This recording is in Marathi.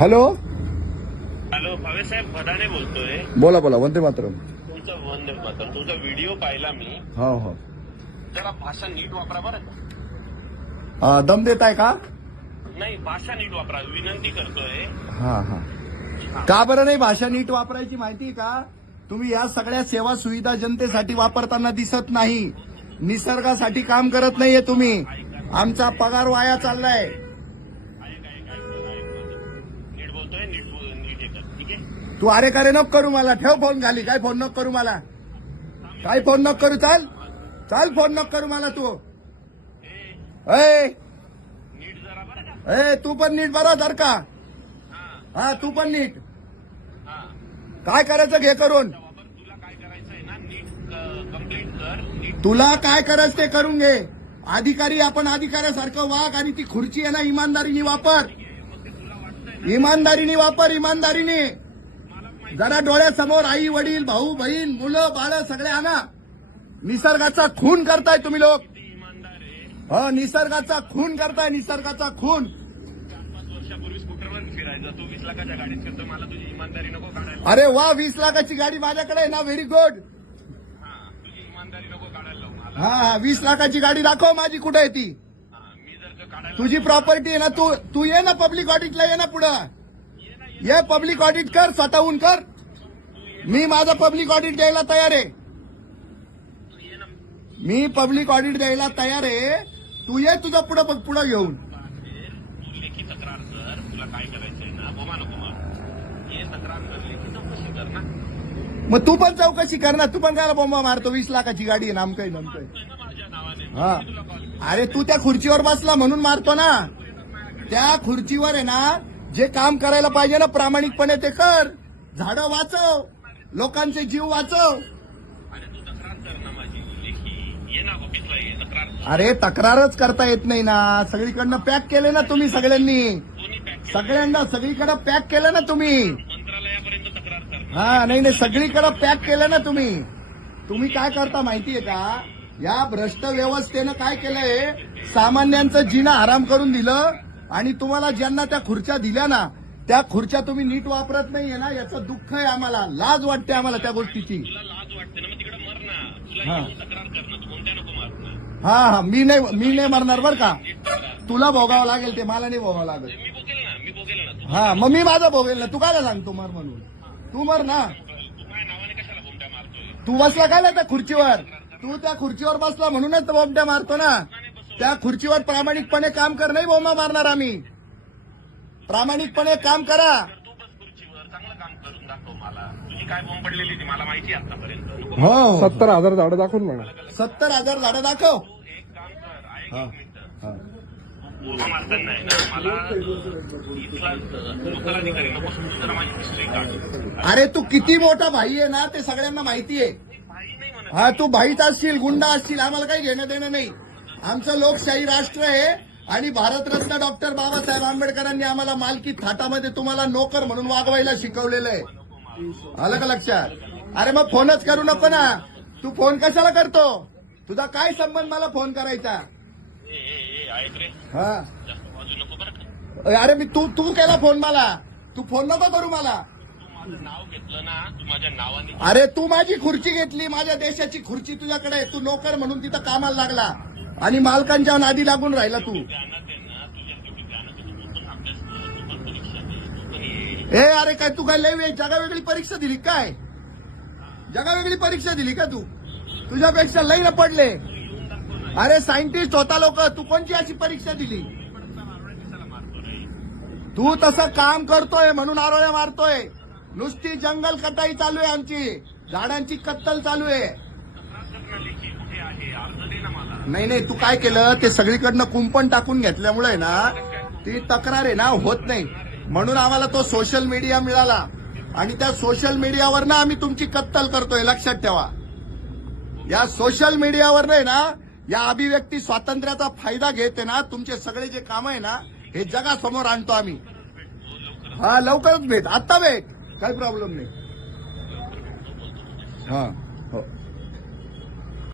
हॅलो? हॅलो भावेसाहेब भदाने बोलतोय. बोला बोला वंदे मातरम. तुमचा वंदे मातरम. तुमचा व्हिडिओ पाहिला मी. हो हो. जरा भाषा नीट वापरा बरं का? दम देत आहे का? नाही भाषा नीट वापरा. विनंती करतोय. हा हा. का बरं नाही भाषा नीट वापरायची माहिती का? तुम्ही या सगळ्या सेवा सुविधा जनतेसाठी वापरताना दिसत नाही. निसर्गासाठी काम करत नाहीये तुम्ही. आमचा पगार वाया चाललाय. तू अरे करे नको करू मला. ठेव फोन खाली. काय फोन नको करू मला? काय फोन नको करू? चाल. चाल फोन नको करू मला तू. ए तू पण नीट बरा जर का. हा तू पण नीट. काय करायचं घे करून. तुला काय करायचं ते करून घे. अधिकारी आपण अधिकाऱ्यासारखं वाघ आणि ती खुर्ची आहे ना इमानदारीने वापर. इमानदारीने वापर इमानदारीने. जरा डोळ्यासमोर आई वडील भाऊ बहीण मुलं बाळ सगळे आणा. निसर्गाचा खून करताय तुम्ही लोक. हो निसर्गाचा खून करताय निसर्गाचा खून. अरे वा वीस लाखाची गाडी माझ्याकडे आहे ना व्हेरी गुड हा हा वीस लाखाची गाडी दाखव माझी कुठे आहे ती. तुझी प्रॉपर्टी आहे ना तू तू ये ना पब्लिक ऑडिटला ये ना पुढं. ये पब्लिक ऑडिट कर स्वतःहून कर. मी माझं पब्लिक ऑडिट द्यायला तयार आहे. मी पब्लिक ऑडिट द्यायला तयार आहे. तू ये तुझं पुढं पुढं घेऊन. तक्रार कर. तुला काय करायचंय ना बोमा नको मार ये तक्रार कर लेखी चौकशी कर ना. मग तू पण चौकशी कर ना. तू पण काय बोंबा मारतो. वीस लाखाची गाडी आहे नामकय नमकय हा. अरे तू त्या खुर्चीवर बसला म्हणून मारतो ना. त्या खुर्चीवर आहे ना जे काम करायला पाहिजे ना प्रामाणिकपणे ते कर. झाडं वाचव. लोकांचे जीव वाचव. अरे तक्रारच करता येत नाही ना. सगळीकडनं पॅक केले ना तुम्ही सगळ्यांनी. सगळ्यांना सगळीकडे पॅक केलं ना तुम्ही. हा नाही नाही सगळीकडे पॅक केलं ना तुम्ही. तुम्ही काय करता माहितीये का? या भ्रष्ट व्यवस्थेनं काय केलंय? सामान्यांचं जिना आराम करून दिलं. आणि तुम्हाला ज्यांना त्या खुर्च्या दिल्या ना त्या खुर्च्या तुम्ही नीट वापरत नाहीये ना याचं दुःख आहे आम्हाला. लाज वाटते आम्हाला त्या गोष्टीची. हा. हा मी नाही मी नाही मरणार बर का. तुला भोगावं लागेल ते मला नाही भोगावं लागेल हा मग मी माझं भोगेल ना. तू काय सांगतो मर म्हणून. तू मर ना. तू बसला काय ना त्या खुर्चीवर? तू त्या खुर्चीवर बसला म्हणूनच बोमट्या मारतो ना. त्या खुर्चीवर प्रामाणिकपणे काम कर नाही बोंबा मारणार आम्ही. प्रामाणिकपणे काम करा. तू बस खुर्चीवर चांगलं काम करून दाखव मला तुझी काय बोंब पडलेली ती मला माहिती आहे आतापर्यंत नको हो सत्तर हजार झाडं दाखवून बघा सत्तर हजार झाडं दाखव. बोमा अरे तू किती मोठा भाई आहे ना ते सगळ्यांना माहिती आहे. भाई नाही म्हणत. हा तू भाईच असशील गुंडा असशील आम्हाला काही घेणं देणं नाही. आमचं लोकशाही राष्ट्र आहे आणि भारतरत्न डॉक्टर बाबासाहेब आंबेडकरांनी आम्हाला मालकी थाटामध्ये तुम्हाला नोकर म्हणून वागवायला शिकवलेलं आहे. आलं का लक्षात? अरे मग फोनच करू नको ना. तू फोन कशाला करतो? तुझा काय संबंध मला फोन करायचा? हा. अरे मी तू तू केला फोन मला. तू फोन नको करू मला. तू माझं नाव घेतलं ना तू माझ्या नावाने अरे तू माझी खुर्ची घेतली. माझ्या देशाची खुर्ची तुझ्याकडे. तू नोकर म्हणून तिथं कामाला लागला. आणि मालकांच्या नादी लागून राहिला तू. ए अरे काय तू काय लय जगा वेगळी परीक्षा दिली काय? जगा वेगळी परीक्षा दिली का तू? तुझ्यापेक्षा लई न पडले अरे सायंटिस्ट होता लोक तू कोणची अशी परीक्षा दिली? तू तसं काम करतोय म्हणून आरोळ्या मारतोय. नुसती जंगल कटाई चालू आहे आमची. झाडांची कत्तल चालू आहे लेखी कुठे आहे अर्ज दे ना मला नाही नाही तू काय केलं? ते सगळीकडनं कुंपण टाकून घेतल्यामुळे ना ती तक्रार आहे ना होत नाही. म्हणून आम्हाला तो सोशल मीडिया मिळाला. आणि त्या सोशल मीडियावर ना आम्ही तुमची कत्तल करतोय लक्षात ठेवा. या सोशल मीडियावर नाही ना या अभिव्यक्ती स्वातंत्र्याचा फायदा घेते ना तुमचे सगळे जे काम आहे ना हे जगासमोर आणतो आम्ही. हा लवकरच भेट. आत्ता भेट. काही प्रॉब्लेम नाही. हा.